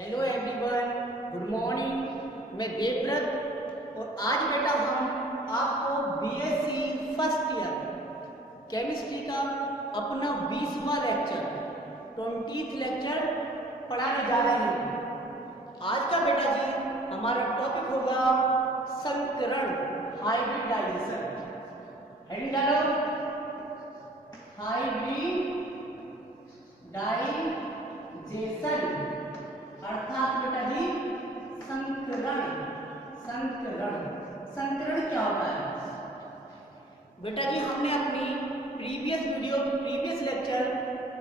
Hello everyone, good morning. मैं देवव्रत और आज बेटा हम आपको बीएससी फर्स्ट ईयर केमिस्ट्री का अपना 20वां लेक्चर 20th लेक्चर पढ़ाने जा रहे हैं। आज का बेटा जी हमारा टॉपिक होगा संकरण, हाइब्रिडाइजेशन। हेडिंग डालो, हाइब्रिडाइजेशन अर्थात बेटा जी संकरण। संकरण क्या होता है बेटा जी? हमने अपनी प्रीवियस लेक्चर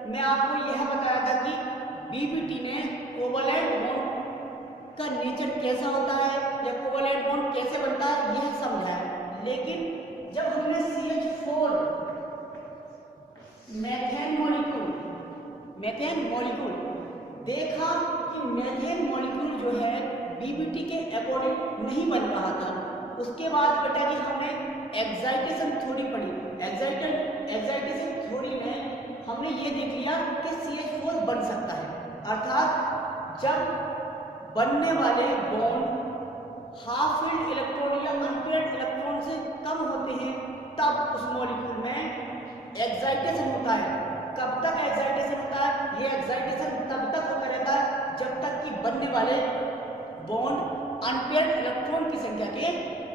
में आपको यह बताया था कि बीबीटी में कोवैलेंट बॉन्ड का नेचर कैसा होता है या कोवैलेंट बॉन्ड कैसे बनता है यह समझाया। लेकिन जब हमने CH4 मेथेन मॉलिक्यूल देखा कि मेथेन मॉलिक्यूल जो है बीबीटी के अकॉर्डिंग नहीं बन रहा था, उसके बाद बेटा जी हमने एक्साइटेशन थ्योरी पढ़ी। एक्साइटेशन थ्योरी में हमने ये देख लिया कि CH4 बन सकता है, अर्थात जब बनने वाले बॉन्ड हाफ फील्ड इलेक्ट्रॉन या अनपेयर्ड इलेक्ट्रॉन से कम होते हैं तब उस मॉलिक्यूल में एक्साइटेशन होता है। कब तक एक्साइटेशन होता है? ये एक्साइटेशन तब तक होता रहता है जब तक कि बनने वाले बॉन्ड अनपेयर्ड इलेक्ट्रॉन की संख्या के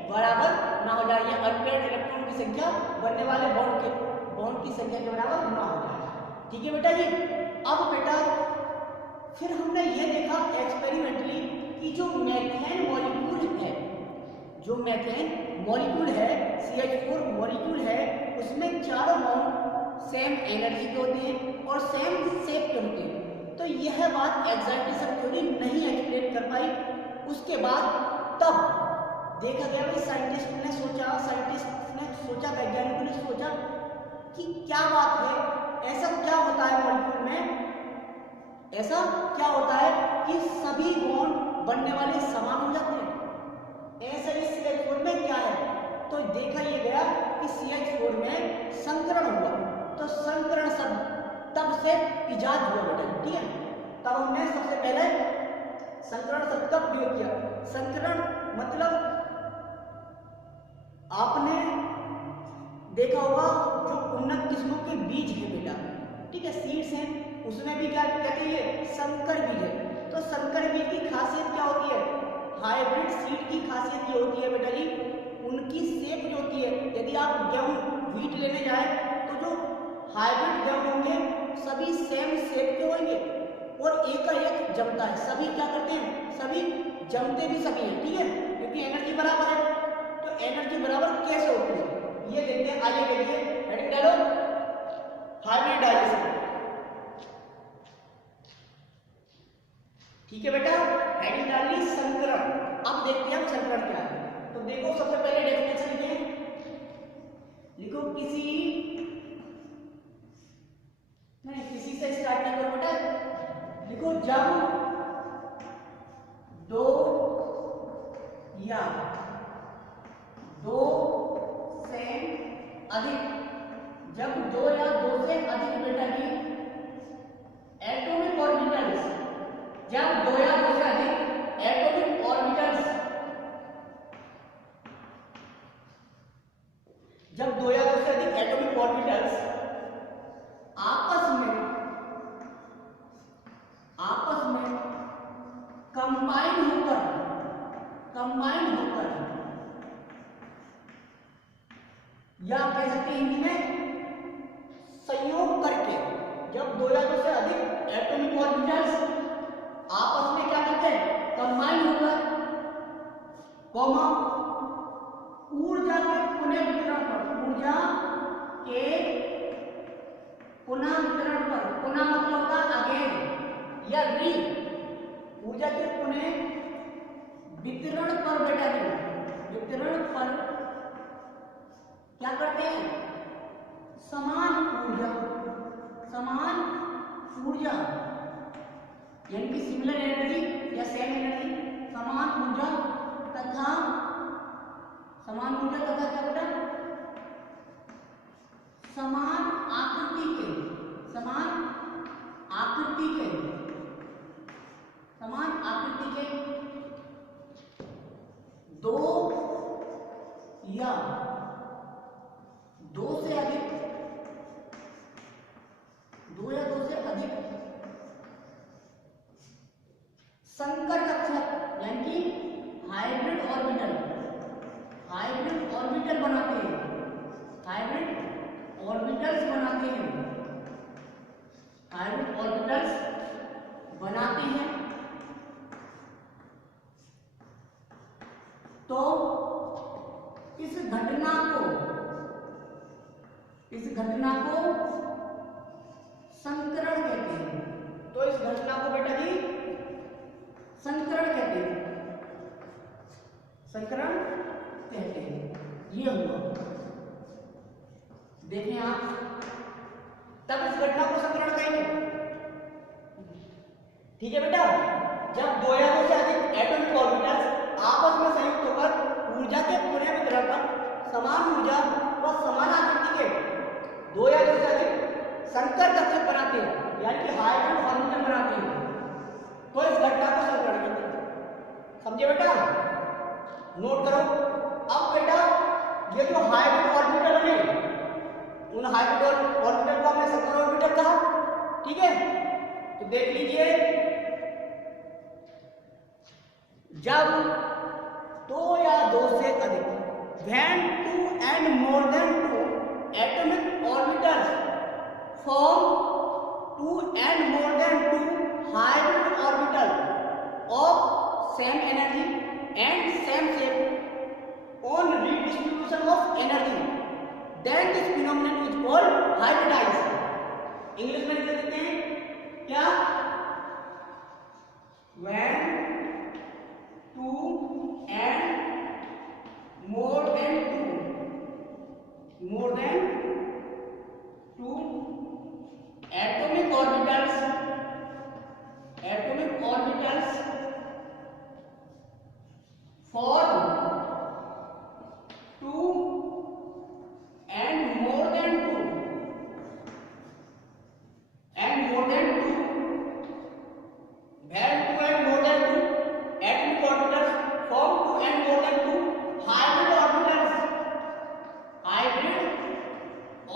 बराबर ना हो जाए, या अनपेयर्ड इलेक्ट्रॉन की संख्या बनने वाले बॉन्ड की संख्या के बराबर ना हो जाए। ठीक है बेटा जी। अब बेटा फिर हमने ये देखा एक्सपेरिमेंटली कि जो मेथेन मॉलिक्यूल है CH4 मॉलिक्यूल है, उसमें चारों बॉन्ड सेम एनर्जी के होते हैं और सेम शेप के होते हैं। तो यह बात एक्साइटेशन थ्योरी नहीं एक्सप्लेन कर पाई। उसके बाद तब देखा गया भाई साइंटिस्टों ने सोचा, वैज्ञानिकों ने सोचा कि क्या बात है, ऐसा क्या होता है मॉलिक्यूल में, ऐसा क्या होता है कि सभी बॉन्ड बनने वाले समान हो जाते हैं। ऐसा इस CH4 में क्या है? तो देखा ये गया कि CH4 में संकरण हुआ। तो संकरण शब्द तब से इजाद हुआ बेटा, ठीक है। तब हमने सबसे पहले संकरण शब्द का प्रयोग किया। संकरण मतलब आपने देखा होगा जो उन्नत किस्मों के बीज है बेटा, ठीक है, सीड्स हैं, उसमें भी क्या कहते हैं? संकर बीज है। तो संकर बीज की खासियत क्या होती है? हाइब्रिड सीड की खासियत ये होती है बेटा जी, उनकी शेप जो होती है, यदि आप गेहूं व्हीट लेने जाए तो जो हाइब्रिड गेहूं होंगे सभी सेम शेप के होंगे और एक का एक जमता है। सभी क्या करते हैं? सभी जमते भी सभी हैं, ठीक है, क्योंकि एनर्जी बराबर है। तो एनर्जी बराबर कैसे होती है ये देखते हैं। आइए देखिए, हेडिंग डालो, हाइब्रिडाइजेशन। ठीक है बेटा, हेडिंग डाल ली संकरण। अब देखते हैं हम संकरण क्या है। तो देखो सबसे पहले डेफिनेशन लिखो, किसी से स्टार्ट नहीं करो बेटा, लिखो जब दो या दो से अधिक, जब दो या दो से अधिक बेटा जी एटॉमिक ऑर्बिटल्स, जब दो या दो से अधिक एटॉमिक ऑर्बिटल्स, जब दो या दो से अधिक एटॉमिक ऑर्बिटल्स आपस में कंबाइन होकर या कह सकते हैं हिंदी में संयोग करके, जब दो या दो से अधिक एटॉमिक ऑर्बिटल्स आपस में क्या करते हैं? कंबाइन होकर, ऊर्जा के पुनः वितरण पर, पुनः मतलब का अगेन या री, ऊर्जा के पुनः वितरण पर बेटा जी, वितरण पर क्या करते हैं? समान ऊर्जा यानी कि सिमिलर एनर्जी या सेम एनर्जी, समान ऊर्जा तथा क्या बेटा? समान आकृति के दो या दो से अधिक संकर कक्षक यानी कि हाइब्रिड ऑर्बिटल बनाते हैं, हाइब्रिड ऑर्बिटल्स बनाते हैं। तो इस घटना को संकरण कहते हैं। तो इस घटना को बेटा जी संकरण कहते हैं। ये हुआ, देखें आप, तब इस घटना को संकरण कहेंगे। ठीक है बेटा, जब दो या दो से अधिक एटॉमिक ऑर्बिटल्स आपस में संयुक्त होकर ऊर्जा के पुनः वितरण पर समान ऊर्जा व समान आकृति के दो या दो से अधिक संकर कक्षक बनाते हैं, यानी कि हाइब्रिड ऑर्बिटल बनाते हैं, तो इस घटना को संकरण कहते हैं। समझे बेटा? नोट करो। अब बेटा ये जो हाइब्रिड ऑर्बिटल है, उन हाइब्रिड ऑर्बिटल को हमने संकर ऑर्बिटल कहा। ठीक है, तो देख लीजिए, जब दो या दो से अधिक when two and more than two atomic orbitals form two and more than two hybrid orbitals of same energy and same shape on redistribution of energy, then this phenomenon is called hybridization. English में लिख देते हैं क्या? when two and more than two atomic orbitals form two and more than two when two and more than two atomic orbitals form two and more than two hybrid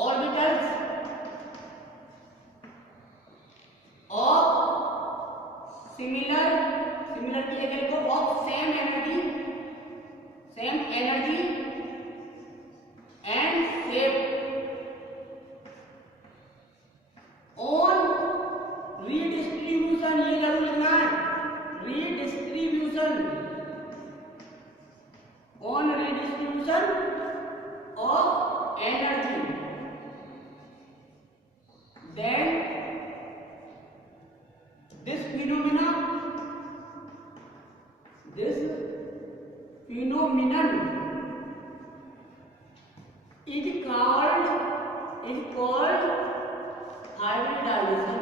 orbitals of similar की जगह लिखो of same energy and shape on redistribution, ये जरूर लिखना है, on redistribution of energy, then this phenomenon is called hybridization.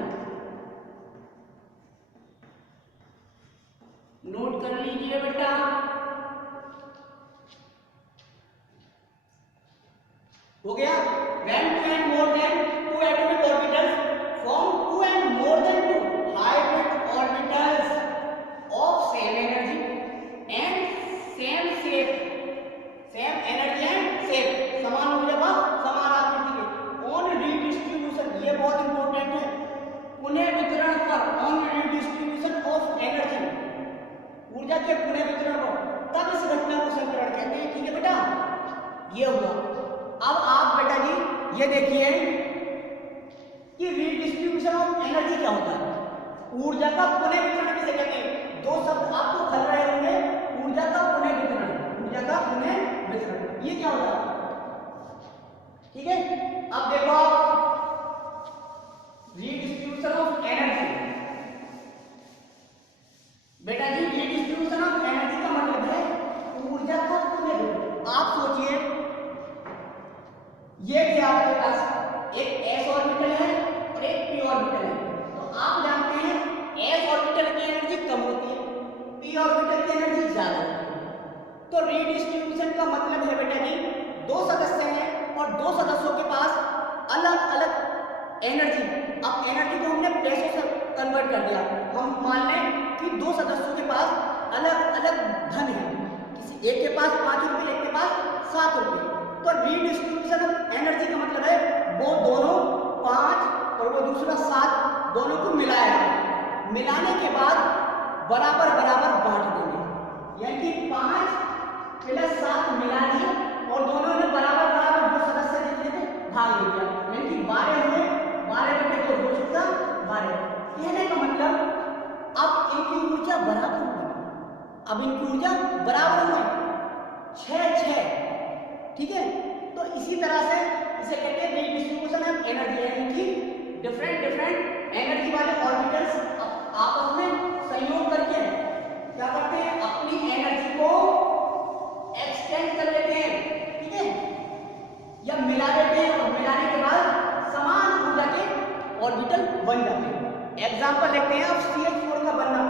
Note कर लीजिए बेटा। हो गया? when two and more than two atomic orbitals form two and more than two hybrid orbitals of same energy and same shape, समान ऊर्जा व समान आकृति के on redistribution, ये बहुत इंपॉर्टेंट है, पुनः वितरण पर, on redistribution of energy, ऊर्जा के पुनः वितरण पर, तब इस घटना को संकरण कहते हैं। ठीक है बेटा, ये हुआ। अब आप बेटा जी ये देखिए कि रीडिस्ट्रीब्यूशन ऑफ एनर्जी क्या होता है। ऊर्जा का पुनः वितरण किसे कहते हैं? दो शब्द आपको खल रहे होंगे, ऊर्जा का पुनः वितरण, ये क्या होता है? ठीक है, अब देखो आप रीडिस्ट्रीब्यूशन ऑफ एनर्जी। बेटा जी रीडिस्ट्रीब्यूशन ऑफ एनर्जी का मतलब है ऊर्जा का पुनः वितरण। आप सोचिए, ये क्या आपके पास एक s ऑर्बिटल है और एक p ऑर्बिटल है, तो आप जानते हैं s ऑर्बिटल की एनर्जी कम होती है, p ऑर्बिटल की एनर्जी ज्यादा होती है। तो रीडिस्ट्रीब्यूशन का मतलब है बेटा जी, दो सदस्य हैं और दो सदस्यों के पास अलग अलग एनर्जी। अब एनर्जी को हमने पैसों से कन्वर्ट कर दिया। हम मान लें कि दो सदस्यों के पास अलग अलग धन है, किसी एक के पास ₹7। तो रीडिस्ट्रीब्यूशन ऑफ एनर्जी का मतलब है वो दोनों 5 और वो दूसरा 7 दोनों को मिलाएगा, मिलाने के बाद बराबर बराबर बांट देंगे, यानी कि 5 + 7 मिला दिए और दोनों ने बराबर बराबर जो सदस्य देते थे भाग ले दिया, यानी कि 12 हुए, 12/2 हो चुका 12। कहने का मतलब अब इनकी ऊर्जा बराबर हुई, अब इनकी ऊर्जा बराबर हुई 6-6, ठीक है। तो इसी तरह से इसे कहते हैं रीडिस्ट्रीब्यूशन ऑफ एनर्जी, यानी कि डिफरेंट एनर्जी वाले ऑर्बिटल्स आपस में संयोग करके क्या करते हैं, अपनी एनर्जी को एक्सटेंड कर लेते हैं, ठीक है, या मिला देते हैं और मिलाने के बाद समान ऊर्जा के ऑर्बिटल बन जाते हैं। एग्जांपल लेते हैं अब CH4 का बनना।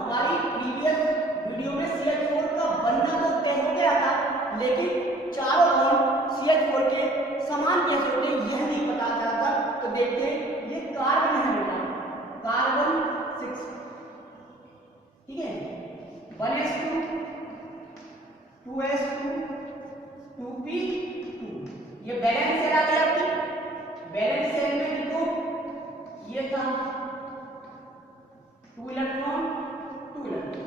हमारी प्रीवियस वीडियो में CH4 का बनना तो तय हो गया था, लेकिन चारों बॉन्ड CH4 के समान कैसे होते हैं यह नहीं पता चला था। तो देखते हैं, ये कार्बन है बेटा, कार्बन 6, ठीक है, 1s2 2s2 2p2, ये बैलेंस सेल आ गई आपकी। बैलेंस सेल में देखो ये था 2 इलेक्ट्रॉन 2 इलेक्ट्रॉन।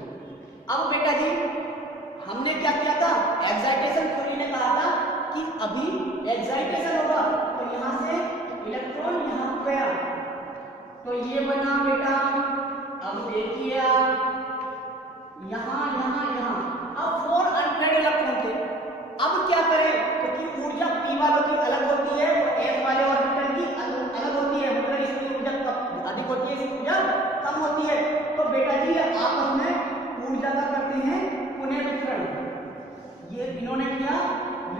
अब बेटा जी हमने क्या किया था, एक्साइटेशन थ्योरी ने कहा था कि अभी एक्साइटेशन होगा तो यहां से इलेक्ट्रॉन यहां गया तो ये बना बेटा। अब देखिए यहां यहां यहां अब 4 अनपेयर्ड इलेक्ट्रॉन थे। अब क्या करें, क्योंकि ऊर्जा p वालों की अलग होती है और s वाले ऑर्बिटल की अलग होती है, मतलब इसकी ऊर्जा अधिक होती है, इसकी ऊर्जा कम होती है। तो बेटा जी आपस में ऊर्जा का करते हैं पुनः वितरण। ये इन्होंने किया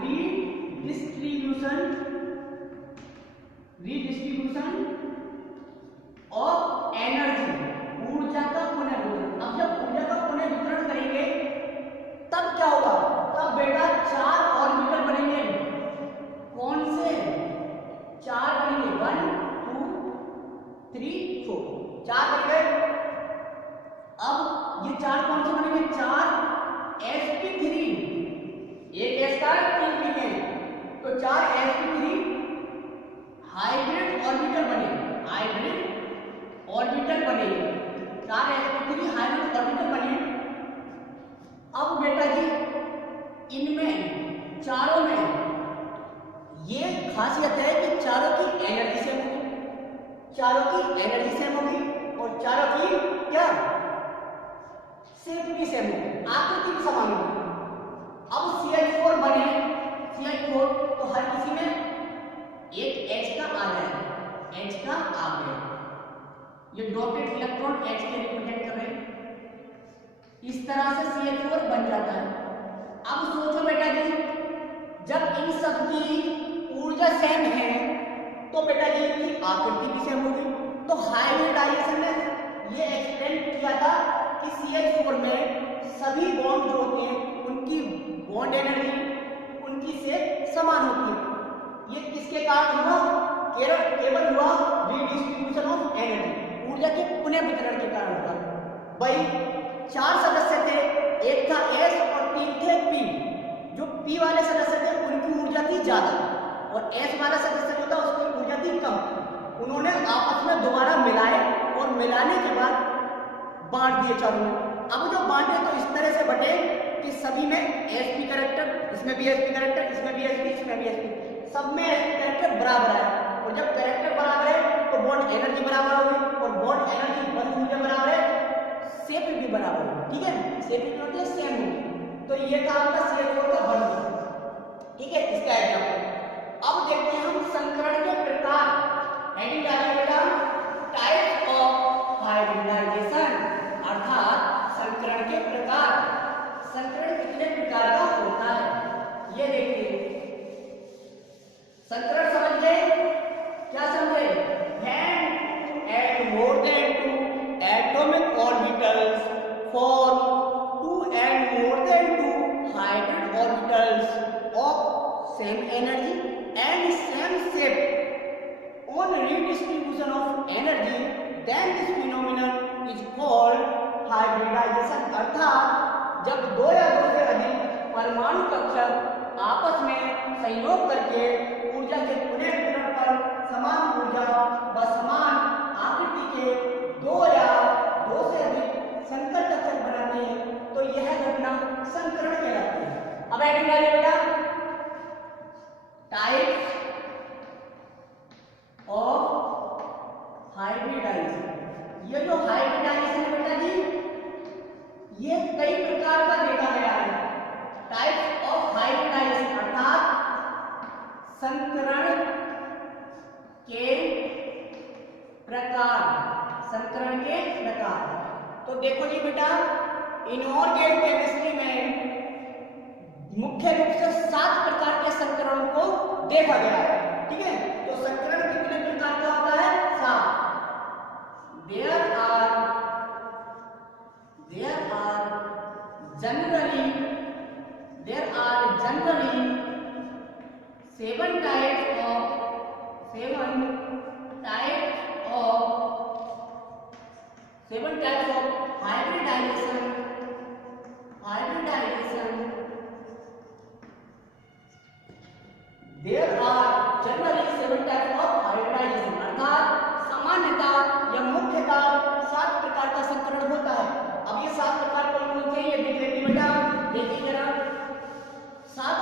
रीडिस्ट्रीब्यूशन ऑफ एनर्जी, ऊर्जा का पुनः वितरण। अब जब ऊर्जा का पुनः वितरण करेंगे तब क्या होगा, तब बेटा 4 ऑर्बिटल बनेंगे। कौन से 4 बनेंगे, 1 2 3 4, 4 बन गए। अब ये 4 कौन से बनेंगे, 4 sp3, एक s का 3 p के, तो 4 sp3 हाइब्रिड ऑर्बिटल बने, हाइब्रिड ऑर्बिटल बने, 4 sp3 हाइब्रिड ऑर्बिटल बने। अब बेटा जी इनमें चारों में ये खासियत है कि चारों की एनर्जी सेम होगी, चारों की एनर्जी सेम होगी और चारों की क्या शेप भी सेम होगी, आकृति भी समान होगी। अब CH4 बने, CH4 तो हर किसी में एक H का आ जाएगा, H का आ गया, ये डॉटेड इलेक्ट्रॉन H के रिप्रेजेंट कर रहे हैं। इस तरह से CH4 बन जाता है। अब सोचो बेटा जी जब इन सब की ऊर्जा सेम है तो बेटा जी इनकी आकृति भी सेम होगी। तो हाइब्रिडाइजेशन ने ये एक्सप्लेन किया था कि CH4 में सभी बॉन्ड जो होते हैं उनकी बॉन्ड एनर्जी उनकी से समान होती है। ये किसके कारण हुआ, केवल हुआ रीडिस्ट्रीब्यूशन ऑफ एनर्जी, ऊर्जा के पुनः वितरण के कारण हुआ। भाई 4 सदस्य थे, एक था S और 3 थे P। जो P वाले सदस्य थे उनकी ऊर्जा थी ज्यादा और S वाला सदस्य जो था उसकी ऊर्जा थी कम। उन्होंने आपस में दोबारा मिलाए और मिलाने के बाद बांट दिए चारों में। अब जो बांटे तो इस तरह से बटे कि सभी में sp कैरेक्टर, इसमें भी sp कैरेक्टर, इसमें भी sp, इसमें भी sp, सब में sp कैरेक्टर बराबर आया। और जब कैरेक्टर बराबर है तो बॉन्ड एनर्जी बराबर होगी और बॉन्ड एनर्जी बंद ऊर्जा बराबर है, शेप भी बराबर होगी, ठीक है, शेप भी होती है सेम होगी। तो ये था आपका CH4 का बंध, ठीक है, इसका एग्जांपल। अब देखते हैं हम संकरण के प्रकार। हेडिंग डालिए बेटा, टाइप्स ऑफ हाइब्रिडाइजेशन, अर्थात संकरण के प्रकार। संकरण कितने प्रकार का होता है ये देखिए। संकरण समझ गए, क्या समझे, and more than 2 atomic orbitals for 2 and more than 2 hybrid orbitals of same energy and same shape on redistribution of energy, then this phenomenon is called hybridization। अर्थात जब 2 या 2 से अधिक परमाणु कक्षक आपस में सहयोग करके ऊर्जा के पुनः वितरण पर समान ऊर्जा व समान आकृति के दो या दो से अधिक संकर कक्षक बनाते हैं तो यह घटना संकरण कहलाती है। अब हेडिंग डालिए बेटा, टाइप्स ऑफ हाइब्रिडाइजेशन। ये जो हाइब्रिडाइजेशन है बेटा जी, ये कई प्रकार का देखा गया है। टाइप्स ऑफ हाइब्रिडाइजेशन अर्थात संकरण के प्रकार, संकरण के प्रकार। तो देखो जी बेटा, इनऑर्गेनिक केमिस्ट्री में मुख्य रूप से 7 प्रकार के संकरणों को देखा गया है। ठीक है, तो संकरण कितने प्रकार का होता है? 7। there are generally 7 types of hybridization there are generally 7 types of hybridization अर्थात सामान्यतः या मुख्यतः 7 प्रकार का संकरण होता है। अब ये 7 प्रकार कौन से ये देख लेते बेटा, देखिए जरा। 7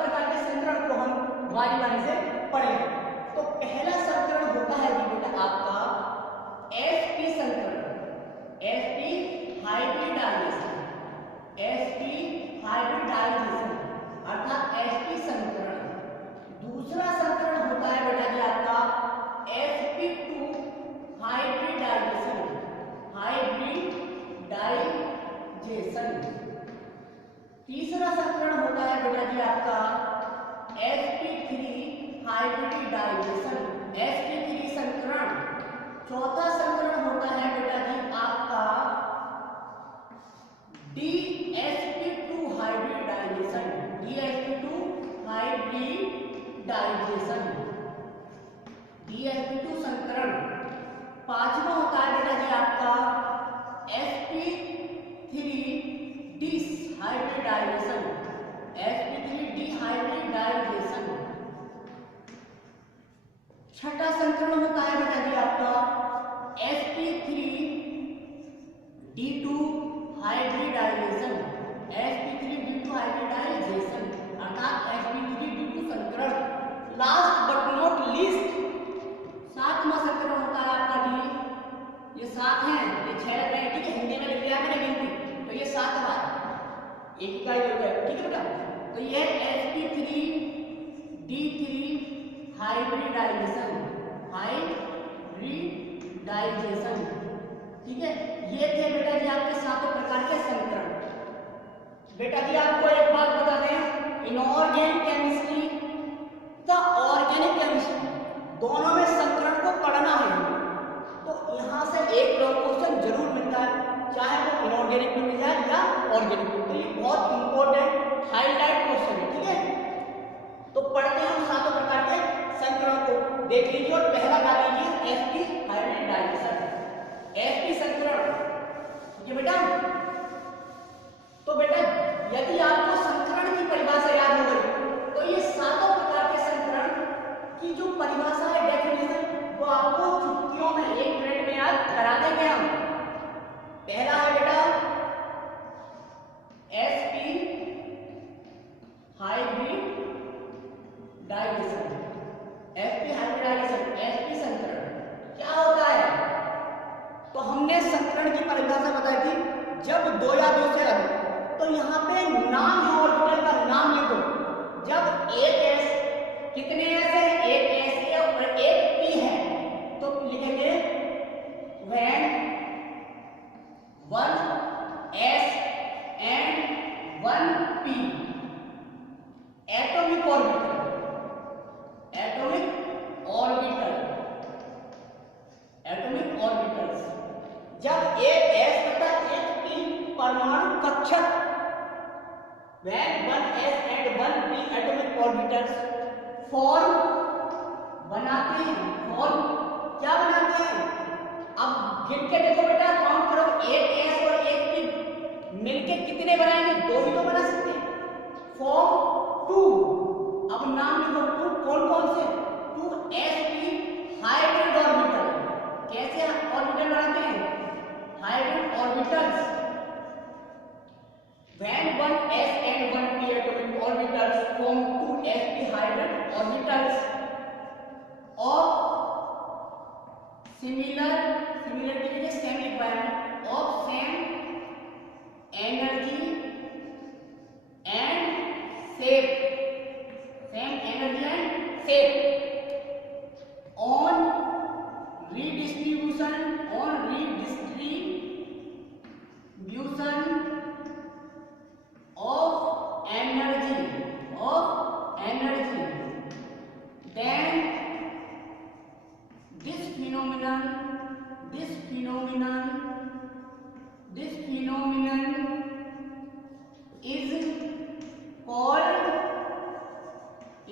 प्रकार के संकरण को हम बारी से पढ़ेंगे। तो पहला संकरण होता है जी बेटा आपका sp संकरण, sp हाइब्रिडाइजेशन अर्थात sp संकरण। दूसरा संकरण होता है बेटा जी आपका sp2 हाइब्रिडाइजेशन। तीसरा संकरण होता है बेटा जी आपका sp3 हाइब्रिडाइजेशन, sp3 संकरण। चौथा संकरण होता है बेटा जी आपका dsp2 हाइब्रिडाइजेशन, dsp2 संकरण। पांचवा होता है बेटा जी आपका sp3 डिहाइब्रिडाइजेशन, sp3 डिहाइब्रिडाइजेशन। छठा संकरण होता है बेटा जी आपका sp3 d2 hybridisation, sp3 d2 hybridisation अर्थात sp3 d2 संकरण। लास्ट बट नॉट लीस्ट 7वां संकरण होता है आपका जी, ये 7 हैं, ये 6 लग रहे हैं। ठीक है, हिंदी में लिख लिया मैंने गिनती, तो ये 7वां एक इकाई हो गया। ठीक है बेटा, तो ये sp3 d3 हाइब्रिडाइजेशन, ठीक है, ये थे बेटा जी आपके 7 प्रकार के संकरण। बेटा जी आपको एक बात बता दें, इनऑर्गेनिक केमिस्ट्री का ऑर्गेनिक केमिस्ट्री दोनों में संकरण को पढ़ना है। तो यहाँ से एक लॉन्ग क्वेश्चन जरूर मिलता है, चाहे वो इनऑर्गेनिक में मिल जाए या ऑर्गेनिक में। तो ये बहुत इंपॉर्टेंट हाईलाइट क्वेश्चन है। ठीक है, तो पढ़ते हैं हम 7 प्रकार के संकरण को, देख लीजिए और पहला डाल लीजिए sp हाइब्रिडाइजेशन, sp संकरण। ठीक है बेटा, तो बेटा यदि आपको संकरण की परिभाषा याद हो गई तो ये 7 प्रकार के संकरण की जो परिभाषा है, डेफिनेशन, वो आपको चुटकियों में 1 मिनट में याद करा देंगे हम। पहला है बेटा sp हाइब्रिडाइजेशन, sp संकरण क्या होता है? तो हमने संकरण की परिभाषा बताई थी, जब 2 या 2 से अधिक, तो यहाँ पे नाम है ऑर्बिटल का नाम लिखो। जब एक s, कितने s है? एक s है और एक p है, तो लिखेंगे when 1 s and 1 p atomic orbital, atomic orbitals. जब एक s तथा एक p परमाणु कक्षक when 1s and 1p atomic orbitals form बनाते हैं, फॉर्म क्या बनाते हैं? अब गिन के देखो बेटा, काउंट करो, एक s और एक p मिलके कितने बनाएंगे? 2 ही तो बना सकते हैं। फॉर्म टू, अब नाम लिखो टू, कौन कौन से, टू sp हाइब्रिड ऑर्बिटल। कैसे ऑर्बिटल बनाते हैं, hybrid orbitals. when one s and one p atomic orbitals form two sp hybrid orbitals of similarity के लिए same requirement of same energy and shape, same energy and shape on redistribution of energy, then this phenomenon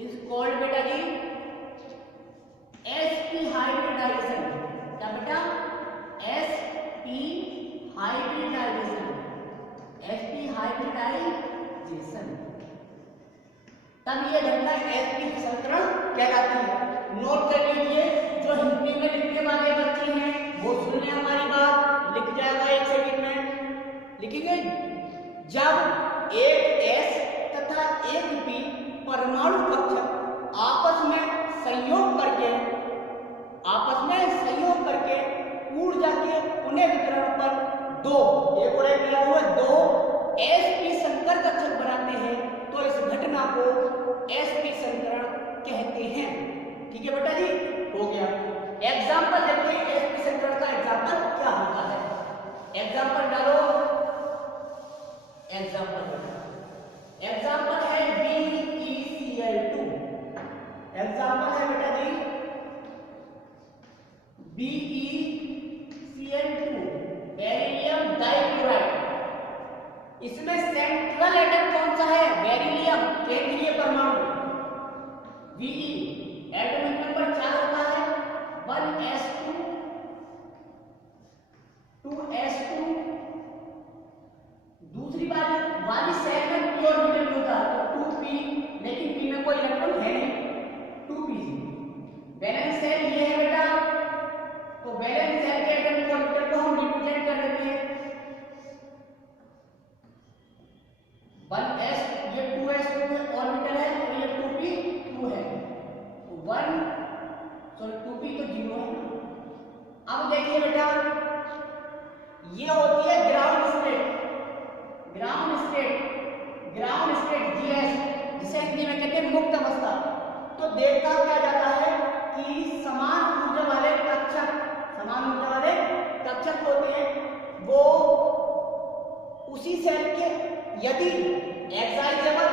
is called बेटा जी sp hybridization। क्या बेटा, sp hybridization, तब ये घटना sp संकरण कहलाती है। नोट कर लीजिए, जो हिंदी में लिखने वाले बच्चे हैं वो सुन लें हमारी बात, लिख जाएगा 1 सेकंड में, लिखेंगे। जब एक s तथा एक p परमाणु कक्षक आपस में संयोग करके ऊर्जा के पुनः वितरण पर दो sp संकर कक्षक बनाते हैं, तो इस घटना को sp संकरण कहते हैं। ठीक है बेटा जी, हो गया। एग्जाम्पल देखते हैं sp संकरण का एग्जाम्पल क्या होता है। एग्जाम्पल डालो, एग्जाम्पल है BeCl2। एग्जाम्पल है बेटा जी BeCl2, बेरिलियम डाइक्लोराइड। इसमें सेंट्रल एटम कौन सा है, बेरिलियम, केंद्रीय परमाणु। Be एटॉमिक नंबर 4 होता है, 1s2 2s2। दूसरी वाली सेगमेंट p ऑर्बिटल में होता है तो 2p, लेकिन p में कोई इलेक्ट्रॉन है नहीं, 2p। बैलेंस शेल ये है बेटा, तो बैलेंस शेल के एटॉमिक ऑर्बिटल को हम रिप्रेजेंट कर देते हैं 1s, ये 2s2 ऑर्बिटल है और ये 2p 2 है, तो 2p तो 0 है। अब देखिए बेटा, ये होती है ग्राउंड स्टेट GS, जिसे हिंदी में कहते हैं मुक्त अवस्था। तो देखा क्या जाता है कि समान ऊर्जा वाले कक्षक होते हैं, वो उसी सेल के यदि एक्साइटेबल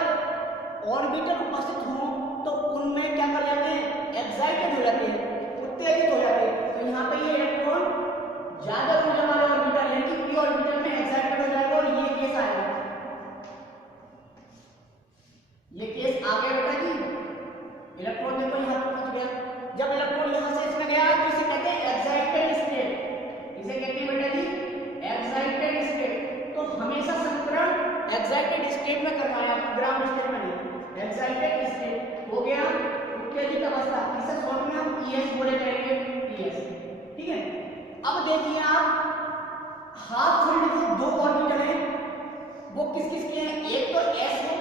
ऑर्बिटल उपस्थित हो तो उनमें क्या कर जाते हैं, एक्साइटेड हो जाते हैं, उत्तेजित हो जाते हैं। तो यहाँ पे ये इलेक्ट्रॉन ज्यादा ऊर्जा वाला ऑर्बिटल है कि p ऑर्बिटल में एक्साइटेड हो जाएगा और ये केस आएगा। ये केस आ गया बेटा जी। इलेक्ट्रॉन देखो यहाँ पे पहुंच गया। जब इलेक्ट्रॉन यहाँ से इसमें गया तो इसे कहते हैं एक्साइटेड स्टेट, इसे कहते हैं बेटा जी एक्साइटेड स्टेट। तो हमेशा संकरण एक्साइटेड स्टेट में करना है, ग्राउंड स्टेट में नहीं। एक्साइटेड स्टेट हो गया, उत्तेजित अवस्था, इसे शॉर्ट में हम ES बोले करेंगे, ES। ठीक है। अब देखिए आप, हाफ फील्ड के 2 ऑर्बिटल हैं, वो किस किस के हैं, एक तो s है,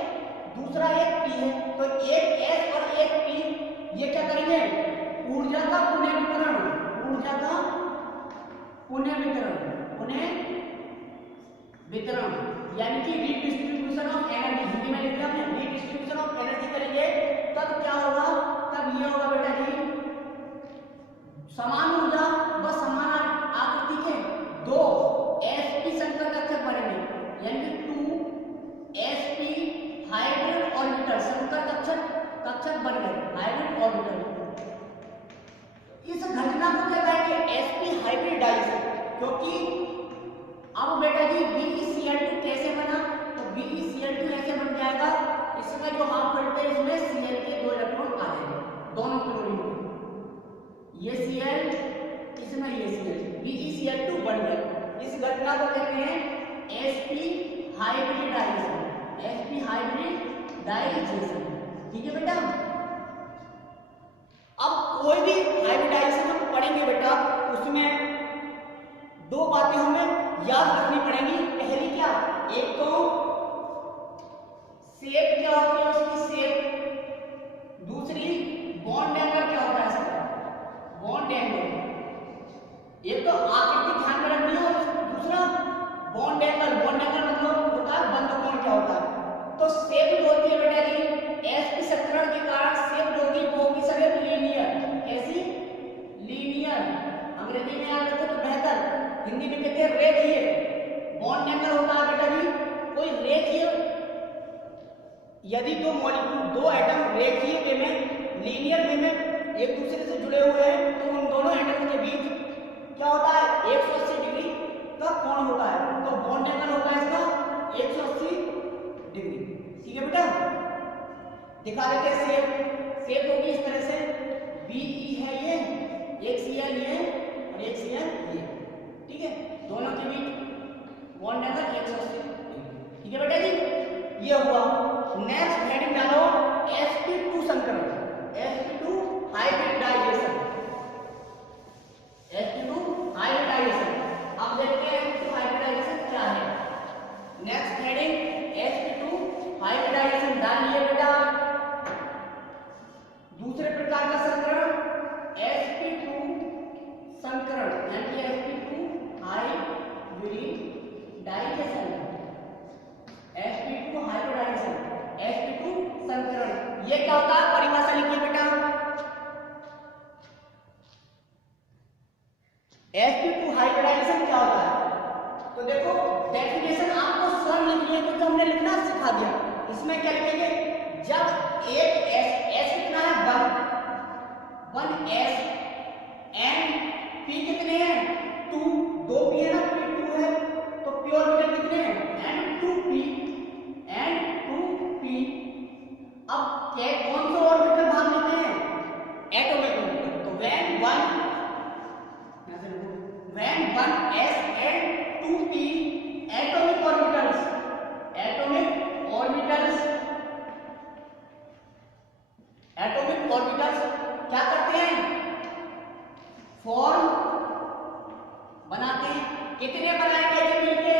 दूसरा एक p है। तो एक s और एक p ये क्या करेंगे, ऊर्जा का पुनः वितरण यानी कि रीडिस्ट्रीब्यूशन ऑफ एनर्जी, हिंदी में लिखा हमने रीडिस्ट्रीब्यूशन ऑफ एनर्जी करेंगे। तब क्या होगा, तब ये होगा बेटा जी समान ऊर्जा व समान आकृति के 2 sp संकर कक्षक बनेंगे, यानी कि 2 sp हाइब्रिड ऑर्बिटल संकर कक्षक बन गए, हाइब्रिड ऑर्बिटल। इस घटना को क्या कहेंगे, sp हाइब्रिडाइजेशन। क्योंकि अब बेटा जी BeCl2 कैसे बना, तो BeCl2 ऐसे बन जाएगा, इसमें जो हाफ फील्ड है इसमें Cl के 2 इलेक्ट्रॉन आ जाएंगे, दोनों क्लोरीन में, ये Cl इसमें ये Cl, BeCl2 बन गया। इस घटना को कहते हैं sp हाइब्रिडाइजेशन, sp हाइब्रिडाइजेशन। ठीक है बेटा। अब कोई भी हाइब्रिडाइजेशन हम पढ़ेंगे बेटा, उसमें दो बातें हमें याद रखनी पड़ेंगी। पहली क्या, एक तो शेप क्या होती है उसकी शेप, दूसरी बॉन्ड एंगल क्या होता है इसका, बॉन्ड एंगल। एक तो आकृति ध्यान में रखनी है, दूसरा बॉन्ड एंगल। बॉन्ड एंगल मतलब होता है बंद कोण क्या होता है। तो शेप जो होती है बेटा जी, एस के समीकरण के कारण शेप जो होगी वो होगी सर लीनियर। कैसी, लीनियर। अंग्रेजी में याद रखो तो बेहतर, हिंदी में कहते हैं रेखीय। बॉन्ड एंगल होता है बेटा जी कोई रेखीय, यदि दो मॉलिक्यूल, दो एटम रेखीय वे में, लीनियर वे में एक दूसरे से जुड़े हुए हैं, तो उन दोनों एटम के बीच क्या होता है, 180 डिग्री का कोण होता है। तो बॉन्ड एंगल होता है इसका 180 डिग्री। ठीक है बेटा, दिखा देते हैं शेप। शेप होगी इस तरह से, बीई है ये, एक सीएल ये और एक सीएल ये। ठीक है, दोनों के बीच बॉन्ड एंगल 180 डिग्री। ठीक है बेटा जी, ये हुआ। नेक्स्ट हेडिंग डालो sp2 संकरण, sp2 हाइब्रिडाइजेशन, sp2 हाइब्रिडाइजेशन। अब देखते हैं sp2 हाइब्रिडाइजेशन क्या है। नेक्स्ट हेडिंग sp2 हाइब्रिडाइजेशन डालिए बेटा। दूसरे प्रकार का संकरण sp2 संकरण, यानी sp2 hybridisation, sp2 hybridisation, sp2 संकरण। ये क्या होता है, परिभाषा लिखिए बेटा। sp2 हाइब्रिडाइजेशन क्या होता है, तो देखो डेफिनेशन आपको स्वयं लिखनी है क्योंकि हमने लिखना सिखा दिया। इसमें क्या लिखेंगे, जब एक s कितना है 1 s एंड p कितने हैं 2, 2 p है ना, p2 है, तो p ऑर्बिटल कितने हैं एंड 2p एंड 2p। अब क्या कौन से ऑर्बिटल भाग लेते हैं, एटॉमिक ऑर्बिटल। तो when 1s and 2p atomic orbitals, atomic orbitals क्या करते हैं, फॉर्म बनाते हैं। कितने बनाएंगे ये मिलके,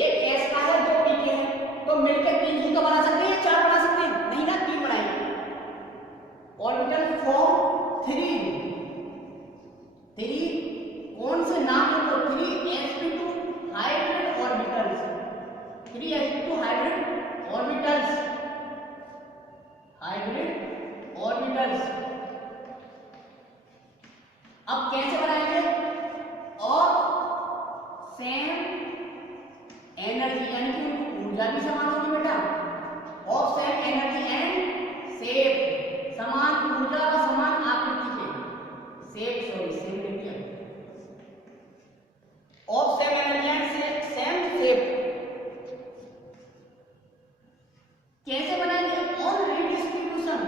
एक s का है 2 p के हैं, तो मिलकर 3 ही तो बना सकते हैं, 4 बना सकते हैं नहीं ना, 3 बनाएंगे। ऑर्बिटल फॉर्म 3 कौन से नाम है, तो 3 sp2 hybrid orbitals, 3 sp2 hybrid orbitals, hybrid orbitals. अब कैसे बनाएंगे, और सेम एनर्जी, यानी कि उनकी ऊर्जा भी समान होगी बेटा, of same energy and shape, समान ऊर्जा और समान आकृति के, सेम लिखिए, of same energy and same shape. कैसे बनाएंगे, ऑन रीडिस्ट्रीब्यूशन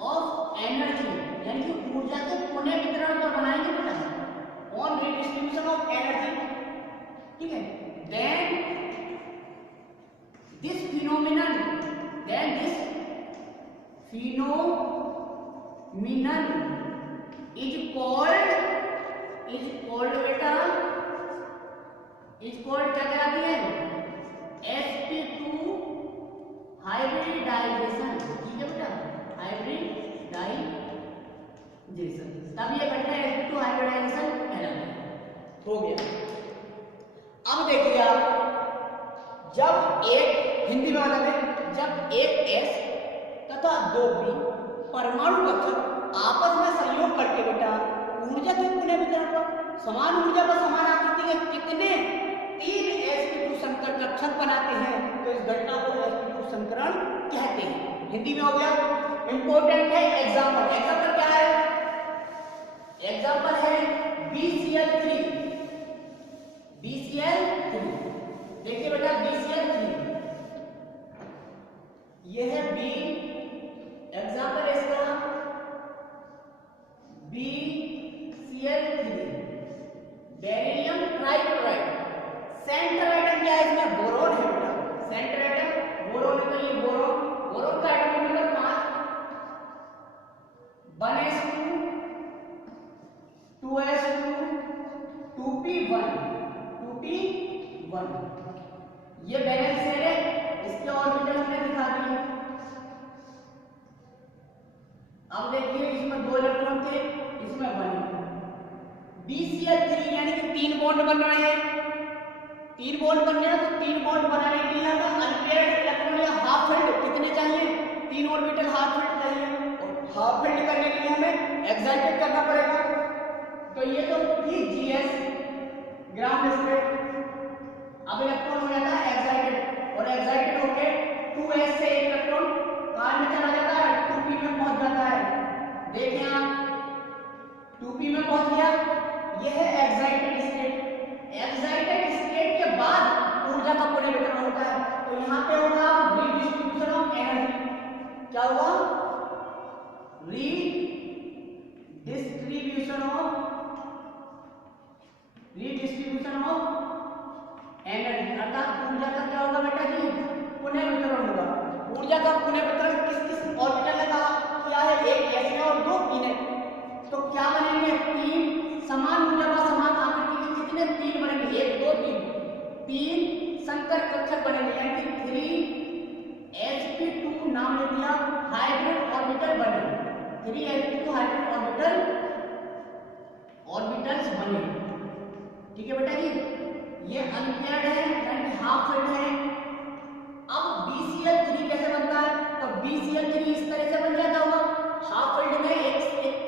ऑफ एनर्जी, यानी कि ऊर्जा के पुनः वितरण पर बनाएंगे बेटा, ऑन रीडिस्ट्रीब्यूशन ऑफ एनर्जी। ठीक है, then this phenomenon is called बेटा, इज कॉल्ड क्या कहलाती है, sp2 हाइब्रिडाइजेशन। ठीक है बेटा, हाइब्रिडाइजेशन, तब ये घटना sp2 हाइब्रिडाइजेशन कहलाती है। हो गया। अब देखिए आप, जब एक, हिंदी में बता दें, जब एक s तथा 2 p परमाणु कक्षक आपस में सहयोग करके बेटा ऊर्जा के पुनः वितरण पर, समान ऊर्जा पर समान आकृति के कितने 3 sp2 संकर कक्षक बनाते हैं, तो इस घटना को sp2 संकरण कहते हैं। हिंदी में हो गया। इंपॉर्टेंट है एग्जाम्पल, एग्जाम्पल क्या है, एग्जाम्पल है BCl3, देखिए बेटा BCl3, यह है B, एग्जाम्पल है इसका BCl3, beryllium trichloride central atom क्या है इसमें? बोरोन है बेटा। सेंट्रल एटम बोरोन है, तो ये बोरोन, बोरोन का atomic number 5, 1s2 2s2 2p1 2p1। ये बैलेंस शेल है, इसके ऑर्बिटल हमने दिखा दिए। अब देखिए इसमें 2 इलेक्ट्रॉन थे, इसमें 1 है। BCl3 यानी कि 3 बॉन्ड बन रहे हैं, 3 बॉन्ड बन रहे हैं, तो 3 बॉन्ड बनाने के लिए हमें अनपेयर्ड इलेक्ट्रॉन या हाफ फिल्ड कितने चाहिए? 3 ऑर्बिटल हाफ फिल्ड चाहिए, और हाफ फिल्ड करने के लिए हमें एक्साइटेड करना पड़ेगा। तो ये तो थी GS ग्राउंड स्टेट। अब इलेक्ट्रॉन हो जाता है एक्साइटेड, और एक्साइटेड होके 2s से एक इलेक्ट्रॉन कहां में चला जाता है? 2p में पहुंच जाता है। देखिए आप 2p में पहुंच गया, यह है एक्साइटेड स्टेट। एक्साइटेड स्टेट के बाद ऊर्जा का पुनर्वितरण होता है, तो यहां पे होगा रीडिस्ट्रीब्यूशन ऑफ एनर्जी। क्या हुआ? रीडिस्ट्रीब्यूशन ऑफ एनर्जी, अर्थात ऊर्जा का क्या होगा बेटा जी? पुनर्वितरण होगा। ऊर्जा का पुनर्वितरण किस किस ऑर्बिटल ने कहा क्या है? एक s ने और 2 p ने। तो क्या बनेंगे? 3 समान ऊर्जा का समान आकृति के कितने? 3 बनेंगे, 1 2 3 संकर कक्षक बनेंगे, यानी कि 3sp2 नाम ले दिया, हाइब्रिड ऑर्बिटल बने। 3sp2 हाइब्रिड ऑर्बिटल्स बने। ठीक है बेटा जी, ये अनपेयर्ड है यानी कि हाफ फिल्ड है। अब BCl3 कैसे बनता है? तो BCl3 इस तरह से बन जाता होगा, हाफ फिल्ड में एक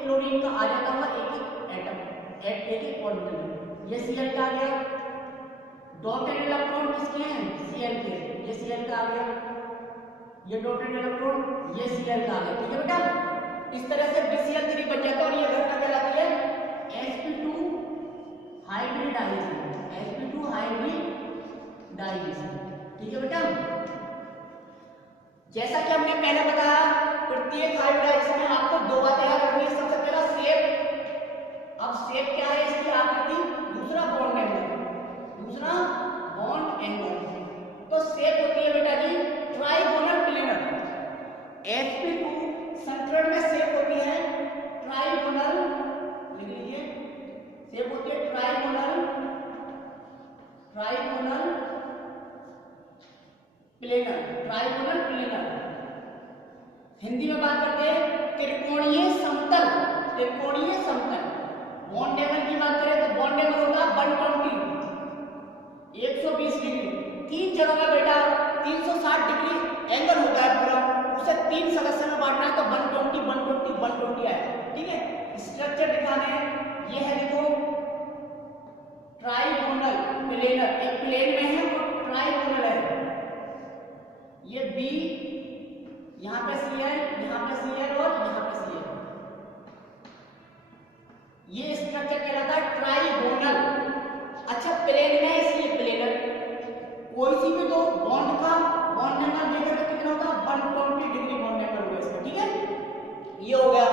क्लोरीन का आ जाता होगा, एक एटम, एक ऑर्बिटल में। ये Cl का आ गया, डॉटेड इलेक्ट्रॉन किसके हैं? Cl के, ये Cl का आ गया, ये डॉटेड इलेक्ट्रॉन, ये Cl का आ गया। ठीक है बेटा, इस तरह से BCl3 बन जाता है, और ये घटना कहलाती है sp2 हाइब्रिडाइजेशन, sp2 हाइब्रिडाइजेशन। ठीक है बेटा, जैसा कि हमने पहले बताया, प्रत्येक हाइब्रिडाइजेशन में आपको 2 बातें याद रखनी है। सबसे पहला शेप। अब शेप क्या है इसकी? आकृति। दूसरा बॉन्ड एंगल, दूसरा बॉन्ड एंगल। तो शेप होती है बेटा जी ट्राइगोनल प्लेनर। sp2 संकरण में शेप होती है ट्राइगोनल, लिख लीजिए, शेप होती है trigonal planar, trigonal planar. Hindi में बात करते हैं त्रिकोणीय समतल, त्रिकोणीय समतल। बॉन्ड एंगल की बात करें तो बॉन्ड एंगल होगा 120, 120 डिग्री। 3 जगह में बेटा 360 डिग्री एंगल होता है पूरा, उसे 3 सदस्य में बांटना है, तो 120 120 120 आएगा। ठीक है, स्ट्रक्चर दिखाने ये है, देखो ट्राइगोनल प्लेनर, एक प्लेन में है और ट्राइगोनल है। ये B, यहां पे Cl, यहां पे Cl और यहां पे Cl। ये स्ट्रक्चर कहलाता है ट्राइगोनल। अच्छा, प्लेन में इसलिए प्लेनर। कोई सी भी 2 बॉन्ड का बॉन्ड एंगल देखें तो कितना होगा? 120 डिग्री बॉन्ड एंगल होगा इसका। ठीक है, ये हो गया।